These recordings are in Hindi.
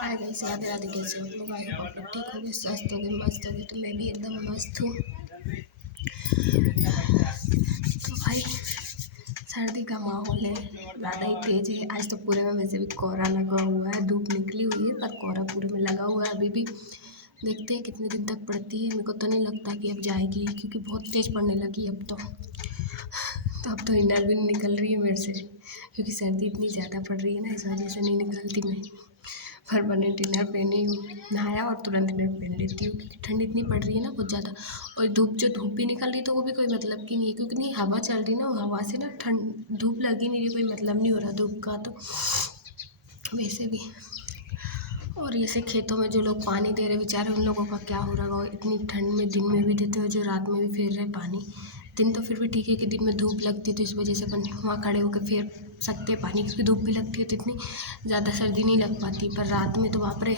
Hi guys, Radhe Radhe. कैसे हो आप लोग? आई होप आप लोग ठीक होंगे, स्वस्थ होंगे, मस्त होंगे। तो मैं भी एकदम मस्त हूँ। तो भाई, सर्दी का माहौल है, ज़्यादा ही तेज़ है। आज तो पूरे में वैसे भी कोहरा लगा हुआ है, धूप निकली हुई है पर कोहरा पूरे में लगा हुआ है अभी भी। देखते हैं कितने दिन तक पड़ती है। मेरे को तो नहीं लगता कि अब जाएगी, क्योंकि बहुत तेज़ पड़ने लगी अब तो। अब तो इनर भी नहीं निकल रही है मेरे से, क्योंकि सर्दी इतनी ज़्यादा पड़ रही है ना, इस वजह से नहीं निकलती मैं। परमानेंट इनर पहनी हूँ, नहाया और तुरंत इनर पहन लेती हूँ, क्योंकि ठंड इतनी पड़ रही है ना बहुत ज़्यादा। और धूप भी निकल रही है तो वो भी कोई मतलब की नहीं है, क्योंकि नहीं हवा चल रही ना, हवा से ना ठंड धूप लगी नहीं रही, कोई मतलब नहीं हो रहा धूप का तो वैसे भी। और जैसे खेतों में जो लोग पानी दे रहे बेचारे, उन लोगों का क्या हो रहा होगा। इतनी ठंड में दिन में भी देते हुए जो रात में भी फेर रहे पानी। दिन तो फिर भी ठीक है कि दिन में धूप लगती है तो इस वजह से अपन वहाँ खड़े होकर फेर सकते हैं पानी, क्योंकि धूप भी लगती है तो इतनी ज़्यादा सर्दी नहीं लग पाती। पर रात में तो बाप रे,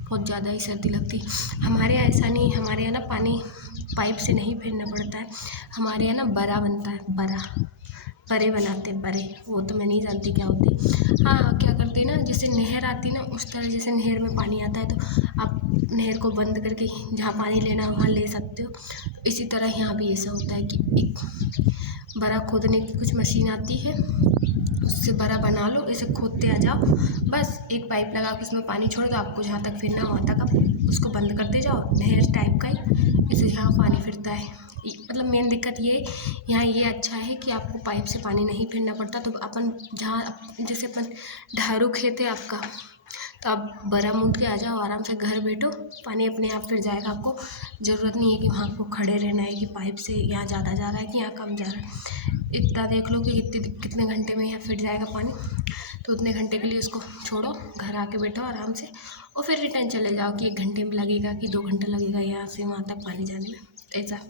बहुत ज़्यादा ही सर्दी लगती। हमारे यहाँ ऐसा नहीं, हमारे यहाँ ना पानी पाइप से नहीं फेरना पड़ता है। हमारे यहाँ ना बरा बनता है, बड़े बनाते हैं बड़े, वो तो मैं नहीं जानती क्या होते। हाँ, क्या करते हैं ना, जैसे नहर आती है ना उस तरह, जैसे नहर में पानी आता है तो आप नहर को बंद करके जहाँ पानी लेना है वहाँ ले सकते हो। इसी तरह यहाँ भी ऐसा होता है कि एक बड़ा खोदने की कुछ मशीन आती है, उससे बड़ा बना लो, इसे खोदते आ जाओ, बस एक पाइप लगा के उसमें पानी छोड़ दो, आपको जहाँ तक फिरना वहाँ तक आप उसको बंद करते जाओ। नहर टाइप का ही, इससे यहाँ पानी फिरता है। मतलब मेन दिक्कत ये यहाँ ये अच्छा है कि आपको पाइप से पानी नहीं फिरना पड़ता। तो अपन जहाँ जैसे अपन ढारू खेत है आपका, तो आप बरा मूंद के आ जाओ, आराम से घर बैठो, पानी अपने आप फिर जाएगा। आपको ज़रूरत नहीं है कि वहाँ आपको खड़े रहना है कि पाइप से यहाँ ज़्यादा जा रहा है कि यहाँ कम जा रहा है। इतना देख लो कि कितने घंटे में यहाँ फिर जाएगा पानी, तो उतने घंटे के लिए उसको छोड़ो, घर आके बैठो आराम से, और फिर रिटर्न चले जाओ कि 1 घंटे में लगेगा कि 2 घंटा लगेगा यहाँ से वहाँ तक पानी जाने में, ऐसा।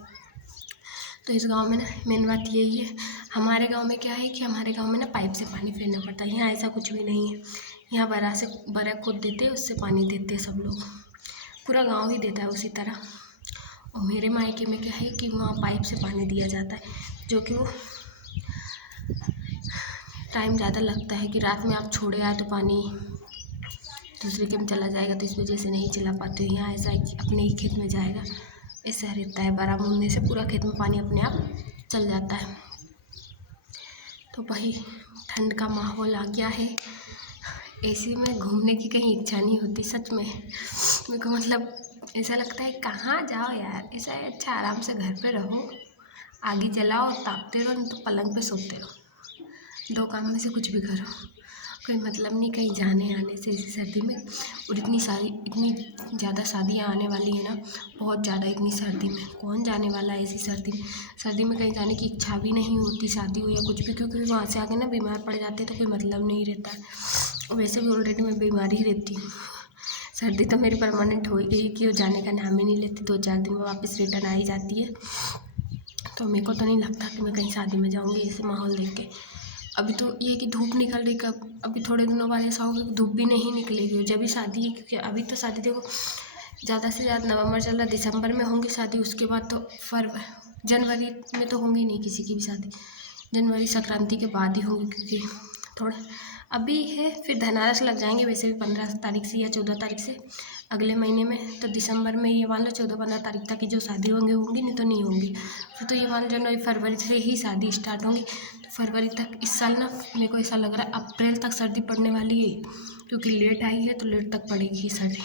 तो इस गांव में ना मेन बात यही है। हमारे गांव में क्या है कि हमारे गांव में ना पाइप से पानी फेरना पड़ता है। यहाँ ऐसा कुछ भी नहीं है। यहाँ बड़ा खोद देते हैं, उससे पानी देते हैं सब लोग, पूरा गांव ही देता है उसी तरह। और मेरे मायके में क्या है कि वहाँ पाइप से पानी दिया जाता है, जो कि वो टाइम ज़्यादा लगता है कि रात में आप छोड़े आए तो पानी दूसरे के में चला जाएगा, तो इस वजह से नहीं चला पाते। यहाँ ऐसा है कि अपने ही खेत में जाएगा, ऐसा रहता है। बड़ा मूंदने से पूरा खेत में पानी अपने आप चल जाता है। तो भाई, ठंड का माहौल आ गया है, ऐसे में घूमने की कहीं इच्छा नहीं होती सच में। मेरे को मतलब ऐसा लगता है कहाँ जाओ यार, ऐसा है अच्छा आराम से घर पे रहो, आगी जलाओ, तापते रहो, नहीं तो पलंग पे सोते रहो। 2 काम में से कुछ भी करो, कोई मतलब नहीं कहीं जाने आने से इसी सर्दी में। और इतनी ज़्यादा शादियाँ आने वाली है ना, बहुत ज़्यादा। इतनी सर्दी में कौन जाने वाला है ऐसी सर्दी में। सर्दी में कहीं जाने की इच्छा भी नहीं होती, शादी हो या कुछ भी, क्योंकि वहाँ से आके ना बीमार पड़ जाते हैं तो कोई मतलब नहीं रहता है। वैसे भी ऑलरेडी मैं बीमार ही रहती हूँ। सर्दी तो मेरी परमानेंट हो ही गई कि वो जाने का नाम ही नहीं लेती, 2-4 दिन में वापस रिटर्न आ ही जाती है। तो मेरे को तो नहीं लगता कि मैं कहीं शादी में जाऊँगी ऐसे माहौल देख के। अभी तो ये कि धूप निकल रही, कब अभी थोड़े दिनों बाद ऐसा होगा कि धूप भी नहीं निकलेगी जब भी शादी है, क्योंकि अभी तो शादी देखो ज़्यादा से ज़्यादा नवंबर चल रहा, दिसंबर में होंगी शादी, उसके बाद तो जनवरी में तो होंगी नहीं किसी की भी शादी, जनवरी संक्रांति के बाद ही होंगी, क्योंकि थोड़ा अभी है। फिर धनारस लग जाएंगे वैसे भी 15 तारीख से या 14 तारीख से अगले महीने में। तो दिसंबर में ये मान लो 14-15 तारीख तक की जो शादी होंगी, नहीं तो नहीं होंगी। फिर तो ये मान लो जनवरी फरवरी से ही शादी स्टार्ट होंगी। तो फरवरी तक इस साल ना मेरे को ऐसा लग रहा है अप्रैल तक सर्दी पड़ने वाली है, क्योंकि लेट आई है तो लेट तक पड़ेगी सर्दी।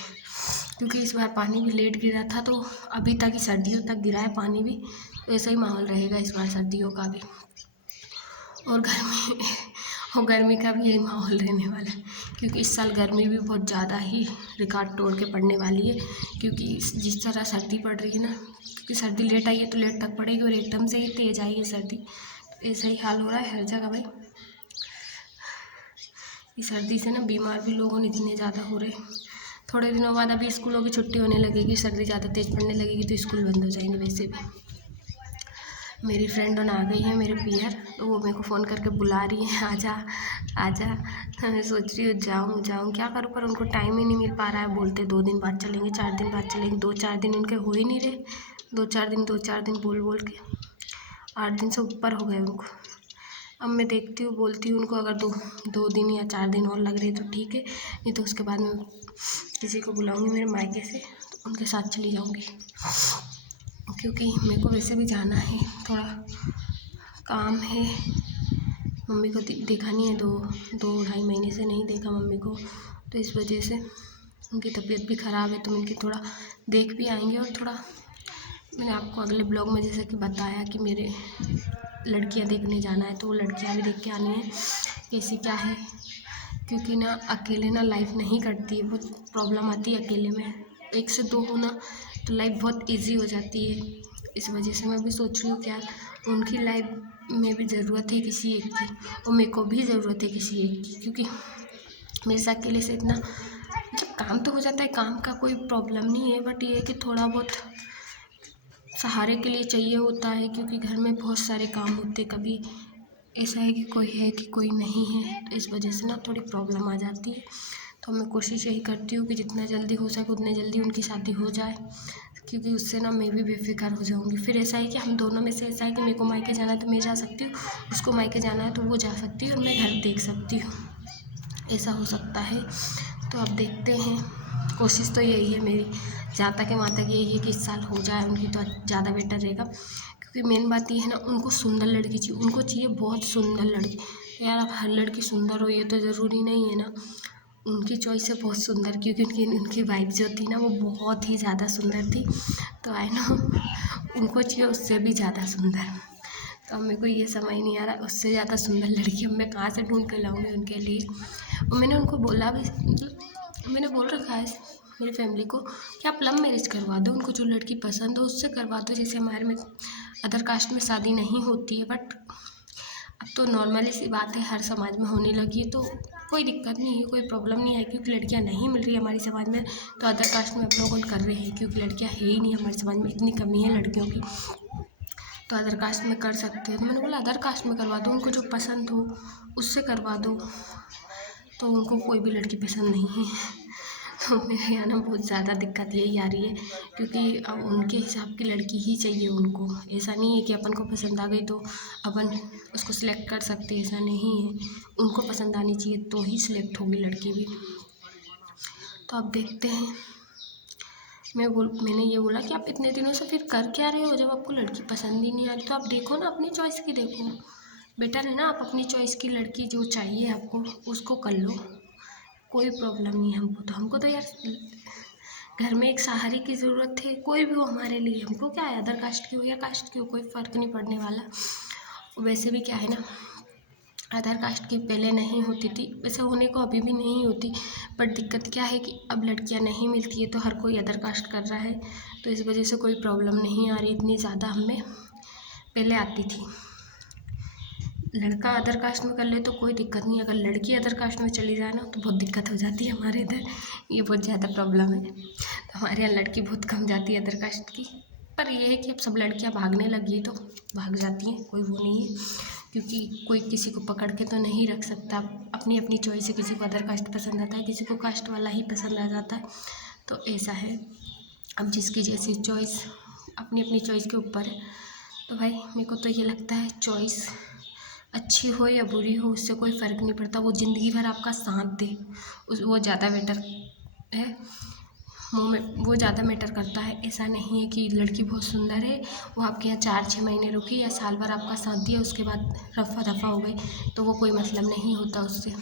क्योंकि इस बार पानी भी लेट गिरा था, तो अभी तक ही सर्दियों तक गिरा है पानी भी, तो ऐसा ही माहौल रहेगा इस बार सर्दियों का भी। और गर्मी का भी यही माहौल रहने वाला है, क्योंकि इस साल गर्मी भी बहुत ज़्यादा ही रिकॉर्ड तोड़ के पड़ने वाली है। क्योंकि जिस तरह सर्दी पड़ रही है ना, क्योंकि सर्दी लेट आई है तो लेट तक पड़ेगी, और एकदम से ही तेज आई है सर्दी, ऐसा ही हाल हो रहा है हर जगह भाई। इस सर्दी से ना बीमार भी लोगों इतने ज़्यादा हो रहे हैं। थोड़े दिनों बाद अभी स्कूलों की छुट्टी होने लगेगी, सर्दी ज़्यादा तेज़ पड़ने लगेगी तो स्कूल बंद हो जाएंगे। वैसे भी मेरी फ्रेंड आ गई है मेरे पीहर, तो वो मेरे को फ़ोन करके बुला रही है, आजा आजा। मैं सोच रही हूँ जाऊँ क्या करूँ, पर उनको टाइम ही नहीं मिल पा रहा है। बोलते 2 दिन बाद चलेंगे, 4 दिन बाद चलेंगे, 2-4 दिन उनके हो ही नहीं रहे। 2-4 दिन बोल के 8 दिन से ऊपर हो गए उनको। अब मैं देखती हूँ, बोलती हूँ उनको, अगर 2 दिन या 4 दिन और लग रहे तो ठीक है, नहीं तो उसके बाद मैं किसी को बुलाऊँगी मेरे मायके से, तो उनके साथ चली जाऊँगी, क्योंकि मेरे को वैसे भी जाना है, थोड़ा काम है। मम्मी को देखा नहीं है, 2-2 ढाई महीने से नहीं देखा मम्मी को, तो इस वजह से उनकी तबीयत भी ख़राब है, तो उनकी थोड़ा देख भी आएंगे। और थोड़ा मैंने आपको अगले ब्लॉग में जैसे कि बताया कि मेरे लड़कियां देखने जाना है, तो वो लड़कियां भी देख के आनी है कैसी क्या है, क्योंकि ना अकेले ना लाइफ नहीं कटती है, बहुत प्रॉब्लम आती है अकेले में। 1 से 2 हो ना तो लाइफ बहुत ईजी हो जाती है। इस वजह से मैं भी सोच रही हूँ कि यार उनकी लाइफ में भी ज़रूरत है किसी एक की, और मेरे को भी ज़रूरत है किसी एक की, क्योंकि मेरे से अकेले से इतना मतलब काम तो हो जाता है, काम का कोई प्रॉब्लम नहीं है, बट ये है कि थोड़ा बहुत सहारे के लिए चाहिए होता है, क्योंकि घर में बहुत सारे काम होते, कभी ऐसा है कि कोई नहीं है, तो इस वजह से ना थोड़ी प्रॉब्लम आ जाती है। तो मैं कोशिश यही करती हूँ कि जितना जल्दी हो सके उतने जल्दी उनकी शादी हो जाए, क्योंकि उससे ना मैं भी बेफिक्र हो जाऊँगी। फिर ऐसा है कि हम दोनों में से ऐसा है कि मेरे को मायके जाना है तो मैं जा सकती हूँ, उसको मायके जाना है तो वो जा सकती है, और मैं घर देख सकती हूँ, ऐसा हो सकता है। तो अब देखते हैं, कोशिश तो यही है मेरी, जहाँ तक है वहाँ तक यही है कि इस साल हो जाए उनकी, तो ज़्यादा बेटर रहेगा। क्योंकि मेन बात ये है ना, उनको सुंदर लड़की चाहिए, उनको चाहिए बहुत सुंदर लड़की। यार अब हर लड़की सुंदर हो ये तो ज़रूरी नहीं है ना, उनकी चॉइस है बहुत सुंदर, क्योंकि उनकी उनकी वाइफ जो थी ना वो बहुत ही ज़्यादा सुंदर थी, तो आई नो उनको चाहिए उससे भी ज़्यादा सुंदर। तो अब मेरे को ये समझ नहीं आ रहा उससे ज़्यादा सुंदर लड़की अब मैं कहाँ से ढूंढ कर लाऊंगी उनके लिए। और मैंने उनको बोला भी, मैंने बोल रखा है मेरी फैमिली को कि आप लव मैरिज करवा दो, उनको जो लड़की पसंद हो उससे करवा दो। जैसे हमारे में अदर कास्ट में शादी नहीं होती है, बट अब तो नॉर्मली सी बात है, हर समाज में होने लगी है, तो कोई दिक्कत नहीं है, कोई प्रॉब्लम नहीं है। क्योंकि लड़कियां नहीं मिल रही हमारे समाज में, तो अदर कास्ट में हम लोग कर रहे हैं, क्योंकि लड़कियां है ही नहीं हमारे समाज में, इतनी कमी है लड़कियों की, तो अदर कास्ट में कर सकते हैं। तो मैंने बोला अदर कास्ट में करवा दो, उनको जो पसंद हो उससे करवा दो, तो उनको कोई भी लड़की पसंद नहीं है। तो मेरे यहाँ ना बहुत ज़्यादा दिक्कत यही आ रही है, क्योंकि अब उनके हिसाब की लड़की ही चाहिए उनको। ऐसा नहीं है कि अपन को पसंद आ गई तो अपन उसको सिलेक्ट कर सकते, ऐसा नहीं है, उनको पसंद आनी चाहिए तो ही सिलेक्ट होगी लड़की भी। तो अब देखते हैं, मैंने ये बोला कि आप इतने दिनों से फिर कर क्या रहे हो, जब आपको लड़की पसंद ही नहीं आ रही, तो आप देखो ना अपनी चॉइस की, देखो बेटर है ना, आप अपनी चॉइस की लड़की जो चाहिए आपको उसको कर लो, कोई प्रॉब्लम नहीं है हमको तो यार घर में एक सहारे की ज़रूरत है, कोई भी हो हमारे लिए, हमको क्या है अदर कास्ट की हो या कास्ट की हो, कोई फ़र्क नहीं पड़ने वाला। वैसे भी क्या है ना, अदर कास्ट की पहले नहीं होती थी, वैसे होने को अभी भी नहीं होती, बट दिक्कत क्या है कि अब लड़कियां नहीं मिलती है, तो हर कोई अदर कास्ट कर रहा है, तो इस वजह से कोई प्रॉब्लम नहीं आ रही इतनी ज़्यादा, हमें पहले आती थी। लड़का अदर कास्ट में कर ले तो कोई दिक्कत नहीं, अगर लड़की अदर कास्ट में चली जाए ना तो बहुत दिक्कत हो जाती है हमारे इधर, ये बहुत ज़्यादा प्रॉब्लम है। तो हमारे यहाँ लड़की बहुत कम जाती है अदर कास्ट की, पर यह है कि अब सब लड़कियां भागने लगी तो भाग जाती हैं, कोई वो नहीं है, क्योंकि कोई किसी को पकड़ के तो नहीं रख सकता, अपनी अपनी चॉइस है, किसी को अदर कास्ट पसंद आता है, किसी को कास्ट वाला ही पसंद आ जाता है, तो ऐसा है। अब जिसकी जैसी चॉइस अपनी अपनी चॉइस के ऊपर है, तो भाई मेरे को तो ये लगता है चॉइस अच्छी हो या बुरी हो उससे कोई फ़र्क नहीं पड़ता, वो ज़िंदगी भर आपका साथ दे वो ज़्यादा बेटर है, वो ज़्यादा मैटर करता है। ऐसा नहीं है कि लड़की बहुत सुंदर है, वो आपके यहाँ 4-6 महीने रुकी या साल भर आपका साथ दिया उसके बाद रफ़ा दफ़ा हो गई, तो वो कोई मतलब नहीं होता उससे।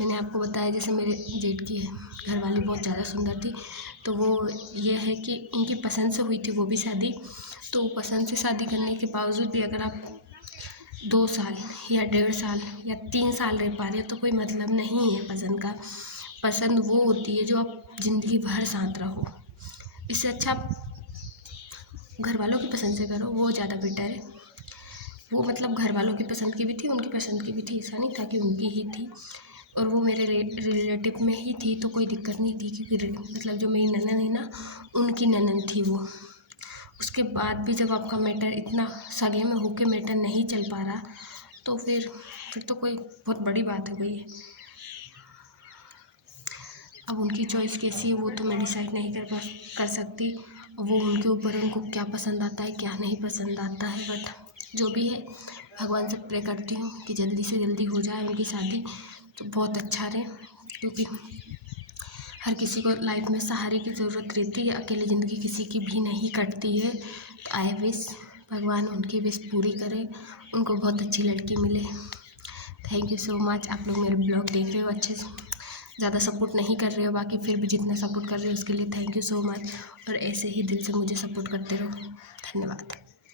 मैंने आपको बताया जैसे मेरे जेठ की घर वाली बहुत ज़्यादा सुंदर थी, तो वो ये है कि इनकी पसंद से हुई थी वो भी शादी, तो पसंद से शादी करने के बावजूद भी अगर आप 2 साल या 1.5 साल या 3 साल रह पा रहे हो तो कोई मतलब नहीं है पसंद का। पसंद वो होती है जो आप ज़िंदगी भर साथ रहो, इससे अच्छा आप घर वालों की पसंद से करो, वो ज़्यादा बेटर है। वो मतलब घर वालों की पसंद की भी थी, उनकी पसंद की भी थी, ऐसा नहीं था कि उनकी ही थी, और वो मेरे रिलेटिव में ही थी, तो कोई दिक्कत नहीं थी, क्योंकि मतलब जो मेरी ननद है ना उनकी ननद थी वो। उसके बाद भी जब आपका मैटर इतना सगे में होके मैटर नहीं चल पा रहा, तो फिर तो कोई बहुत बड़ी बात हो गई है। अब उनकी चॉइस कैसी है वो तो मैं डिसाइड नहीं कर सकती, वो उनके ऊपर है, उनको क्या पसंद आता है क्या नहीं पसंद आता है, बट जो भी है भगवान से प्रे करती हूँ कि जल्दी से जल्दी हो जाए उनकी शादी, तो बहुत अच्छा रहे, क्योंकि हर किसी को लाइफ में सहारे की ज़रूरत रहती है, अकेले ज़िंदगी किसी की भी नहीं कटती है। तो आई विश भगवान उनकी विश पूरी करे, उनको बहुत अच्छी लड़की मिले। Thank you so much. आप लोग मेरे ब्लॉग देख रहे हो, अच्छे से ज़्यादा सपोर्ट नहीं कर रहे हो, बाकी फिर भी जितना सपोर्ट कर रहे हो उसके लिए थैंक यू सो मच, और ऐसे ही दिल से मुझे सपोर्ट करते रहो। धन्यवाद।